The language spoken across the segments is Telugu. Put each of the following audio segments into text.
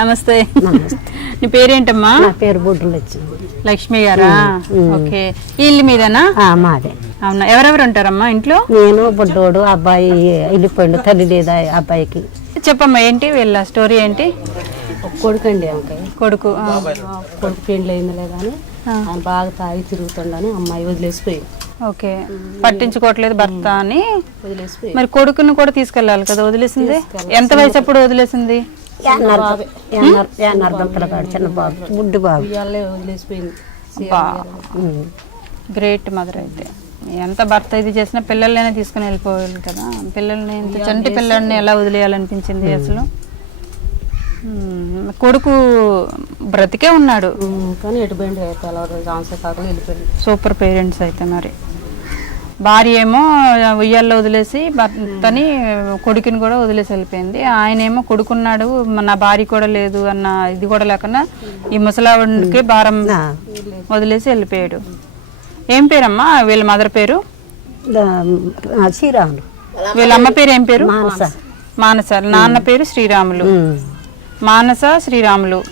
నమస్తే. నీ పేరేంటమ్మా? నా పేరు బొడ్డులు వచ్చింది లక్ష్మి గారా? ఓకే. ఇల్లు మీదేనా? మాదే. అవునా. ఎవరెవరు ఉంటారమ్మా ఇంట్లో? నేను బొడ్డోడు అబ్బాయి వెళ్ళిపోయిండు తల్లి లేదా అబ్బాయికి. చెప్పమ్మా ఏంటి వీళ్ళ స్టోరీ ఏంటి? కొడుకండి ఆమెకి. కొడుకు కొడుకు పెండ్లి అయిందిలే కానీ ఆయన బాగా తాగి తిరుగుతుండని అమ్మాయి వదిలేసిపోయింది. ఓకే. పట్టించుకోవట్లేదు భర్త అని. వదిలేసిపోయి మరి కొడుకుని కూడా తీసుకెళ్ళాలి కదా వదిలేసింది? ఎంత వయసు అప్పుడు వదిలేసింది? పిల్లగాడు చిన్న బాబు. బుడ్డి బాబు. వదిలేసిపోయింది. గ్రేట్ మదర్ అయితే. ఎంత భర్త ఇది చేసినా పిల్లల్ని తీసుకుని వెళ్ళిపోవాలి కదా. పిల్లల్ని ఇంత చంటి పిల్లల్ని ఎలా వదిలేయాలనిపించింది అసలు. కొడుకు బ్రతికే ఉన్నాడు. కానీ ఎటు వెళ్ళిపోయింది సూపర్ పేరెంట్స్ అయితే మరి. భార్య ఏమో ఉయ్యాల్లో వదిలేసి భర్తని కొడుకుని కూడా వదిలేసి వెళ్ళిపోయింది. ఆయన ఏమో కొడుకున్నాడు నా భార్య కూడా లేదు అన్న ఇది కూడా లేకుండా ఈ ముసలావిడికి భారం. వదిలేసి వెళ్ళిపోయాడు. ఏం పేరమ్మా? వీళ్ళ మదర్ పేరు? శ్రీరాములు. వీళ్ళ అమ్మ పేరు ఏం పేరు? మానస. మానస. నాన్న పేరు శ్రీరాములు. మానస శ్రీరాములు.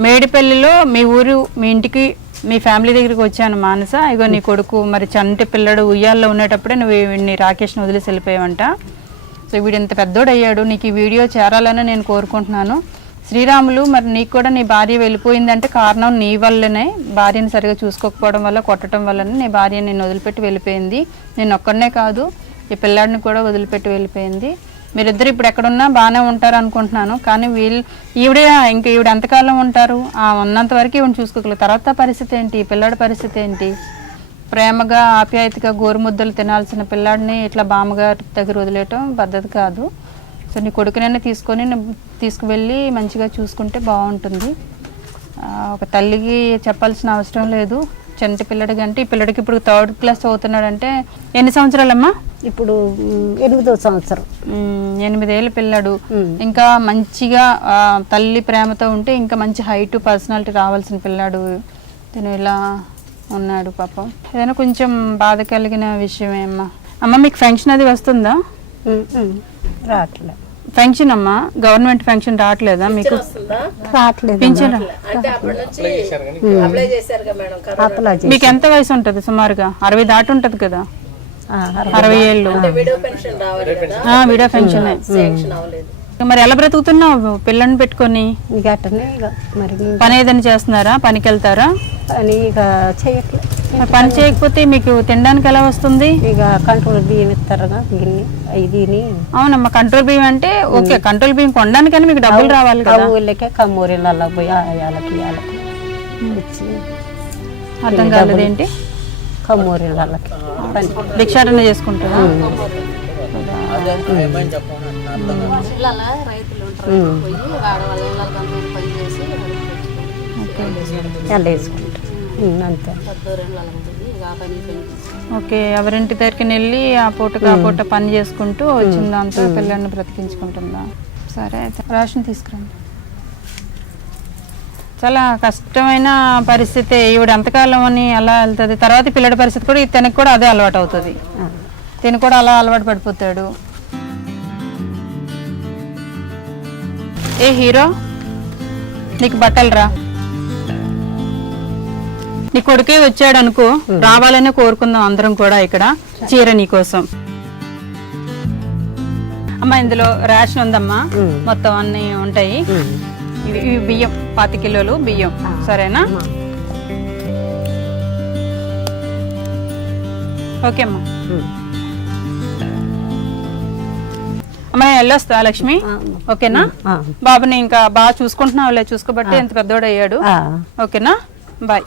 మేడిపల్లిలో మీ ఊరు మీ ఇంటికి మీ ఫ్యామిలీ దగ్గరికి వచ్చాను మానస. ఇగో నీ కొడుకు మరి చంటి పిల్లడు ఉయ్యాల్లో ఉండేటప్పుడే నువ్వు వీడిని రాకేష్ని వదిలేసి వెళ్ళిపోయావంట. సో వీడు ఇంత పెద్దోడు అయ్యాడు నీకు ఈ వీడియో చేరాలని నేను కోరుకుంటున్నాను. శ్రీరాములు మరి నీకు కూడా నీ భార్య వెళ్ళిపోయిందంటే కారణం నీ వల్లనే. భార్యని సరిగా చూసుకోకపోవడం వల్ల కొట్టడం వల్లనే నీ భార్య నేను వదిలిపెట్టి వెళ్ళిపోయింది. నేను ఒక్కడనే కాదు ఈ పిల్లాడిని కూడా వదిలిపెట్టి వెళ్ళిపోయింది. మీరిద్దరు ఇప్పుడు ఎక్కడున్నా బాగానే ఉంటారు అనుకుంటున్నాను కానీ వీళ్ళు ఈవిడ ఇంక ఈవిడ ఎంతకాలం ఉంటారు? ఆ ఉన్నంత వరకు ఈవిడ చూసుకోగలరు తర్వాత పరిస్థితి ఏంటి? పిల్లాడి పరిస్థితి ఏంటి? ప్రేమగా ఆప్యాయతగా గోరుముద్దలు తినాల్సిన పిల్లాడిని ఇట్లా బామ్మగారి దగ్గర వదిలేయటం పద్ధతి కాదు. సో నీ కొడుకునైనా తీసుకొని తీసుకువెళ్ళి మంచిగా చూసుకుంటే బాగుంటుంది. ఒక తల్లికి చెప్పాల్సిన అవసరం లేదు. చంటి పిల్లడి కంటే ఈ పిల్లడికి ఇప్పుడు థర్డ్ క్లాస్ చదువుతున్నాడంటే ఎన్ని సంవత్సరాలమ్మా? ఇప్పుడు ఎనిమిదో సంవత్సరం. ఎనిమిదేళ్ళ పిల్లాడు. ఇంకా మంచిగా తల్లి ప్రేమతో ఉంటే ఇంకా మంచి హైట్ పర్సనాలిటీ రావాల్సిన పిల్లాడు తను ఇలా ఉన్నాడు పాపం. ఏదైనా కొంచెం బాధ కలిగిన విషయమే అమ్మా. అమ్మ మీకు ఫంక్షన్ అది వస్తుందా? ఉమ్, ఉమ్. రావట్లే. ఫంక్షన్ అమ్మా? గవర్నమెంట్ ఫంక్షన్ రావట్లేదా మీకు? రావట్లేదు పింఛన్. మీకు ఎంత వయసు ఉంటుంది సుమారుగా? అరవై దాటి ఉంటుంది కదా? ఆ, అరవై ఏళ్ళు. విడో పెన్షన్ మరి ఎలా బ్రతుకుతున్నావు? పిల్లని పెట్టుకొని? పని ఏదైనా చేస్తున్నారా? పనికి వెళ్తారా? పని ఇక చేయట్లేదు మరి పని చేయకపోతే మీకు తినడానికి ఎలా వస్తుంది? ఇక కంట్రోల్ బియ్యం ఇస్తారుగా గిన్నె తిని. అవునమ్మా కంట్రోల్ బియ్యం అంటే ఓకే కంట్రోల్ బియ్యం కొనడానికైనా మీకు డబ్బులు రావాలి కదా? ఊళ్ళకే కమ్మూరిళ్ళ పోయి వాళ్ళకి వాళ్ళకి ఇచ్చి అర్థం కాలేదేంటి కమ్మూరిళ్ళకి పని భిక్షాటన చేసుకుంటారా? ఉమ్. అంతే. ఓకే ఎవరింటి దగ్గరికి వెళ్ళి ఆ పూటకు ఆ పూట పని చేసుకుంటూ వచ్చిన దాంతో పిల్లల్ని బ్రతికించుకుంటుందా? సరే అయితే రేషన్ తీసుకురండి. చాలా కష్టమైన పరిస్థితి ఈవిడ ఎంతకాలం అని అలా వెళ్తుంది. తర్వాత పిల్లడి పరిస్థితి కూడా తనకు కూడా అదే అలవాటు అవుతుంది. తిని కూడా అలా అలవాటు పడిపోతాడు. ఏ హీరో? నీకు బట్టలు రా. నీ కొడుకే వచ్చాడు అనుకో రావాలనే కోరుకుందాం అందరం కూడా ఇక్కడ చీర నీకోసం అమ్మా ఇందులో రేషన్ ఉందమ్మా. మొత్తం అన్ని ఉంటాయి. ఇవి బియ్యం పాతి కిలోలు బియ్యం. సరేనా? ఓకే అమ్మా. అమ్మ నేను వెళ్ళొస్తా లక్ష్మి. ఓకేనా. బాబుని ఇంకా బాగా చూసుకుంటున్నావులే చూసుకోబట్టి ఎంత పెద్దోడు అయ్యాడు. ఓకేనా? బాయ్.